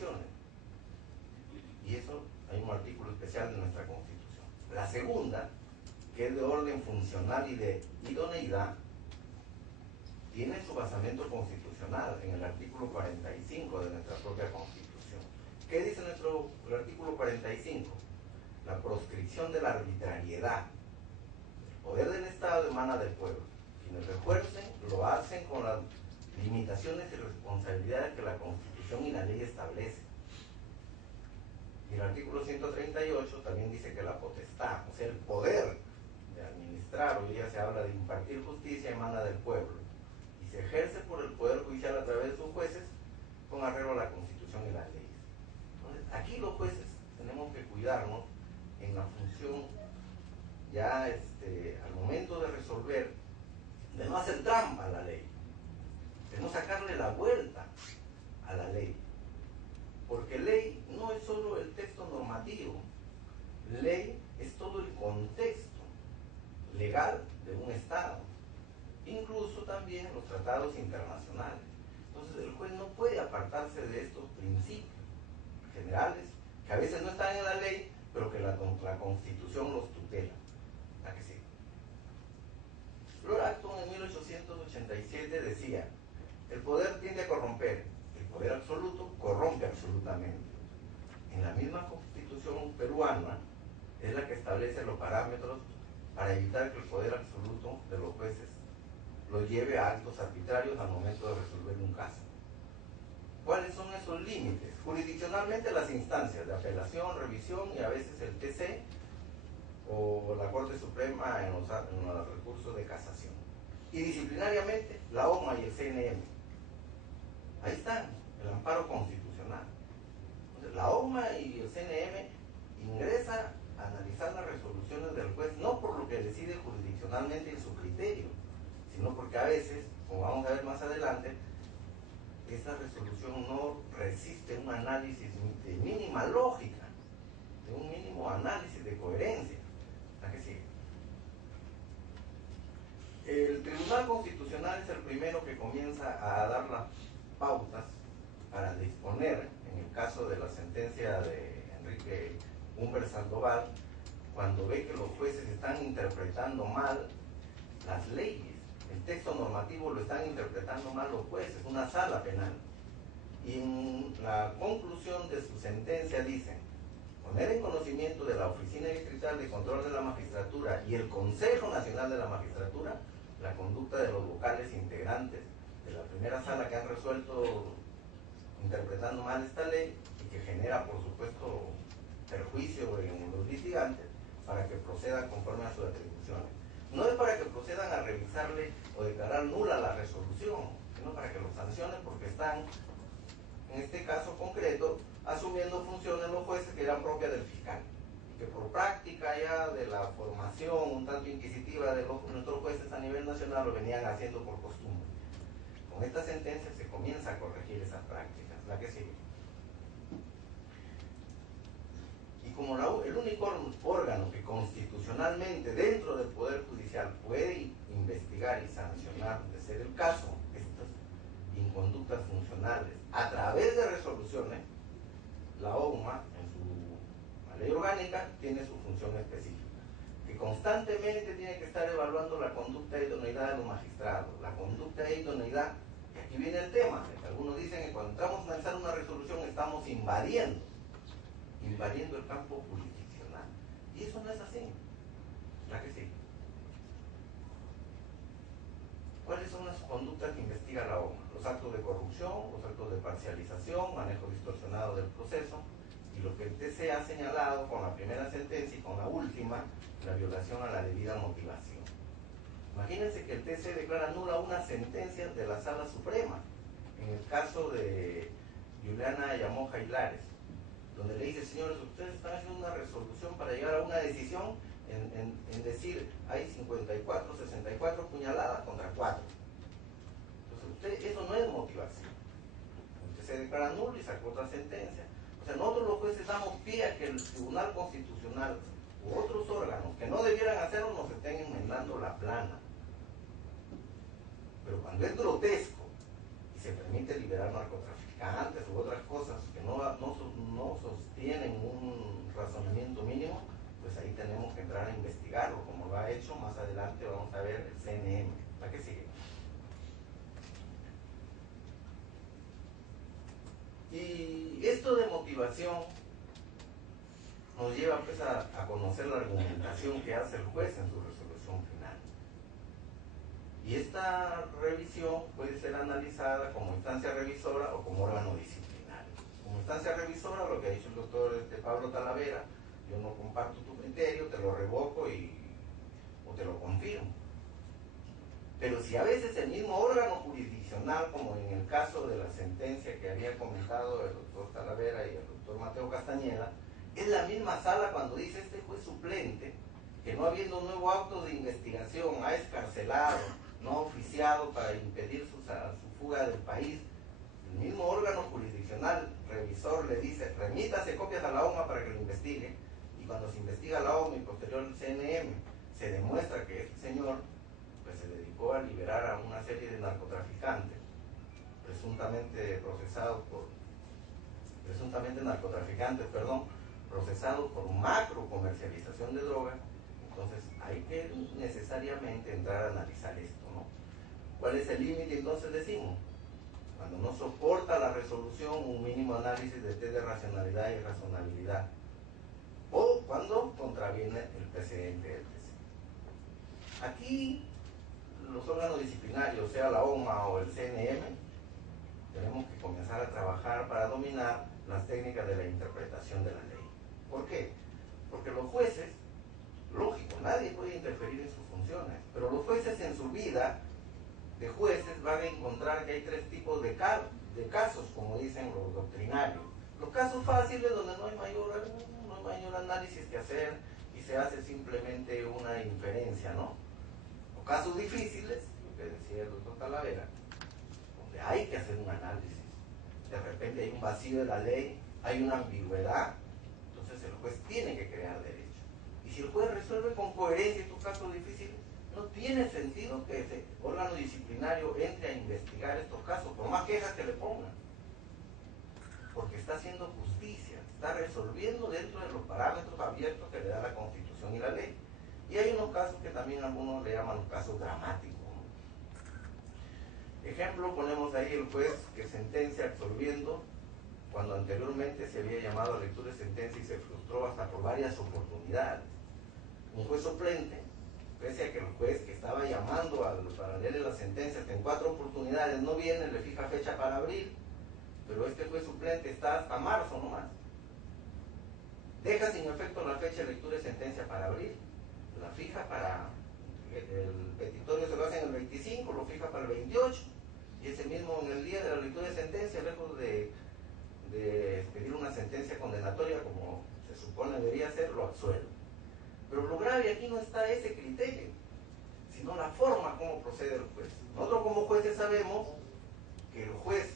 jurisdicciones. Y eso hay un artículo especial de nuestra Constitución. La segunda, que es de orden funcional y de idoneidad, tiene su basamento constitucional en el artículo 45 de nuestra propia Constitución. ¿Qué dice el artículo 45? La proscripción de la arbitrariedad. El poder del Estado emana del pueblo. Quienes lo ejercen, lo hacen con las limitaciones y responsabilidades que la Constitución y la ley establecen. Y el artículo 138 también dice que la potestad, o sea, el poder de administrar, hoy día se habla de impartir justicia, emana del pueblo y se ejerce por el Poder Judicial a través de sus jueces con arreglo a la Constitución y las leyes. Entonces, aquí los jueces tenemos que cuidarnos en la función ya al momento de resolver, de no hacer trampa a la ley, de no sacarle la vuelta a la ley. Porque ley no es solo el texto normativo, ley es todo el contexto legal de un Estado, incluso también los tratados internacionales. Entonces el juez no puede apartarse de estos principios generales, que a veces no están en la ley, pero que la Constitución los tutela. ¿A que sí? Lord Acton en 1887 decía: el poder tiende a corromper, el poder absoluto corrompe absolutamente. En la misma Constitución peruana es la que establece los parámetros para evitar que el poder absoluto de los jueces lo lleve a actos arbitrarios al momento de resolver un caso. ¿Cuáles son esos límites? Jurisdiccionalmente, las instancias de apelación, revisión y a veces el TC o la Corte Suprema en los recursos de casación. Y disciplinariamente, la OMA y el CNM. Ahí está el amparo constitucional. Entonces, la OMA y el CNM ingresa a analizar las resoluciones del juez, no por lo que decide jurisdiccionalmente en su criterio, sino porque a veces, como vamos a ver más adelante, esta resolución no resiste un análisis de mínima lógica, de un mínimo análisis de coherencia. ¿A qué sigue? El Tribunal Constitucional es el primero que comienza a dar las pautas para disponer, en el caso de la sentencia de Enrique Humbert Sandoval, cuando ve que los jueces están interpretando mal las leyes, el texto normativo lo están interpretando mal los jueces, una sala penal. Y en la conclusión de su sentencia dice: poner en conocimiento de la Oficina Distrital de Control de la Magistratura y el Consejo Nacional de la Magistratura la conducta de los vocales integrantes de la primera sala que han resuelto interpretando mal esta ley y que genera, por supuesto, perjuicio en los litigantes, para que procedan conforme a sus atribuciones. No es para que procedan a revisarle o declarar nula la resolución, sino para que los sancionen porque están, en este caso concreto, asumiendo funciones los jueces que eran propias del fiscal, y que por práctica ya de la formación un tanto inquisitiva de nuestros jueces a nivel nacional lo venían haciendo por costumbre. Con esta sentencia se comienza a corregir esas prácticas. La que sigue. Y como el único órgano que constitucionalmente dentro del Poder Judicial puede investigar y sancionar, de ser el caso, estas inconductas funcionales a través de resoluciones, la OMA, en su ley orgánica, tiene su función específica, que constantemente tiene que estar evaluando la conducta de idoneidad de los magistrados, la conducta de idoneidad, y aquí viene el tema, que algunos dicen que cuando entramos a analizar una resolución estamos invadiendo el campo jurisdiccional, y eso no es así. ¿La que sí? ¿Cuáles son las conductas que investiga la OMA? Los actos de corrupción, los actos de parcialización, manejo distorsionado del proceso, y lo que el TC ha señalado con la primera sentencia y con la última, la violación a la debida motivación. Imagínense que el TC declara nula una sentencia de la Sala Suprema, en el caso de Juliana Yamoja Hilares, donde le dice: señores, ustedes están haciendo una resolución para llegar a una decisión en decir hay 54, 64 puñaladas contra 4. Entonces, eso no es motivación. Usted se declara nulo y sacó otra sentencia. O sea, nosotros los jueces damos pie a que el Tribunal Constitucional u otros órganos que no debieran hacerlo nos estén enmendando la plana. Pero cuando es grotesco y se permite liberar narcotraficantes u otras cosas que no no sostienen un razonamiento mínimo, pues ahí tenemos que entrar a investigarlo, como lo ha hecho más adelante, vamos a ver el CNM. ¿La que sigue? Y esto de motivación nos lleva pues a conocer la argumentación que hace el juez en su resolución final. Y esta revisión puede ser analizada como instancia revisora o como órgano disciplinario. Como instancia revisora, lo que ha dicho el doctor Pablo Talavera, yo no comparto tu criterio, te lo revoco o te lo confirmo. Pero si a veces el mismo órgano jurisdiccional, como en el caso de la sentencia que había comentado el doctor Talavera y el doctor Mateo Castañeda, es la misma sala cuando dice este juez suplente, que no habiendo un nuevo acto de investigación, ha excarcelado, no ha oficiado para impedir su fuga del país, el mismo órgano jurisdiccional, revisor, le dice, remítase copias a la OMA para que lo investigue, y cuando se investiga la OMA y posterior el CNM, se demuestra que este señor pues, se dedicó a liberar a una serie de narcotraficantes, procesados por macro comercialización de droga. Entonces hay que necesariamente entrar a analizar esto, ¿no? ¿Cuál es el límite? Entonces decimos, cuando no soporta la resolución un mínimo análisis de test de racionalidad y razonabilidad, o cuando contraviene el precedente del TC. Aquí los órganos disciplinarios, sea la OMA o el CNM, tenemos que comenzar a trabajar para dominar las técnicas de la interpretación de la ley. ¿Por qué? Porque los jueces, lógico, nadie puede interferir en sus funciones, pero los jueces en su vida de jueces van a encontrar que hay tres tipos de casos, como dicen los doctrinarios. Los casos fáciles, donde no hay mayor análisis que hacer y se hace simplemente una inferencia, ¿no? Los casos difíciles, lo que decía el doctor Talavera, donde hay que hacer un análisis. De repente hay un vacío de la ley, hay una ambigüedad, entonces el juez tiene que crear derecho. Y si el juez resuelve con coherencia estos casos difíciles, no tiene sentido que ese órgano disciplinario entre a investigar estos casos, por más quejas que le pongan, porque está haciendo justicia, está resolviendo dentro de los parámetros abiertos que le da la Constitución y la ley. Y hay unos casos que también algunos le llaman los casos dramáticos, ¿no? Ejemplo, ponemos ahí el juez que sentencia absolviendo cuando anteriormente se había llamado a lectura de sentencia y se frustró hasta por varias oportunidades. Un juez suplente, pese a que el juez que estaba llamando para leerle la sentencia en 4 oportunidades no viene, le fija fecha para abril, pero este juez suplente está hasta marzo nomás. Deja sin efecto la fecha de lectura de sentencia para abril, la fija para, el petitorio se lo hace en el 25, lo fija para el 28, y ese mismo en el día de la lectura de sentencia, lejos de expedir una sentencia condenatoria como se supone debería ser, lo absuelve. Pero lo grave aquí no está ese criterio, sino la forma como procede el juez. Nosotros como jueces sabemos que el juez,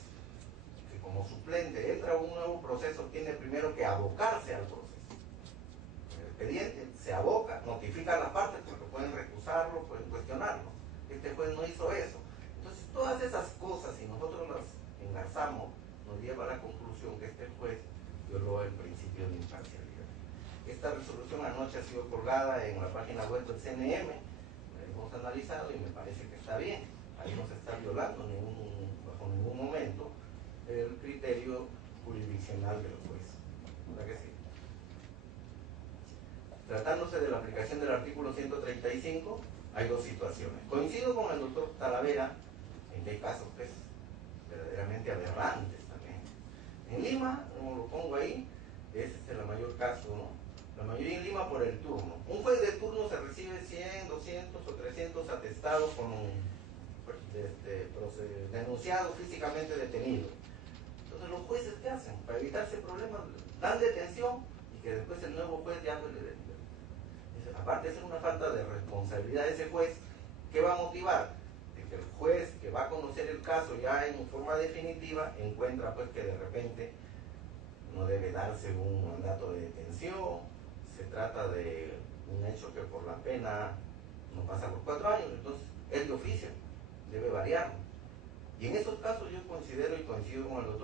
que como suplente entra a un nuevo proceso, tiene primero que abocarse al proceso. El expediente se aboca, notifica a las partes porque pueden recusarlo, pueden cuestionarlo. Este juez no hizo eso. Entonces todas esas cosas, si nosotros las engarzamos, nos lleva a la conclusión que este juez violó el principio de imparcialidad. Esta resolución anoche ha sido colgada en la página web del CNM, la hemos analizado y me parece que está bien. Ahí no se está violando bajo ningún momento el criterio jurisdiccional del juez. ¿Verdad que sí? Tratándose de la aplicación del artículo 135, hay dos situaciones. Coincido con el doctor Talavera en que hay casos pues, verdaderamente aberrantes también. En Lima, como lo pongo ahí, es el mayor caso, ¿no? La mayoría en Lima por el turno. Un juez de turno se recibe 100, 200 o 300 atestados con denunciados físicamente detenidos. Entonces los jueces, ¿qué hacen? Para evitarse problemas, dan detención y que después el nuevo juez ya le dé. Aparte de ser una falta de responsabilidad de ese juez, ¿qué va a motivar? De que el juez que va a conocer el caso ya en forma definitiva encuentra pues que de repente no debe darse un mandato de detención, se trata de un hecho que por la pena no pasa por 4 años, entonces es de oficio, debe variarlo. Y en esos casos yo considero y coincido con el doctor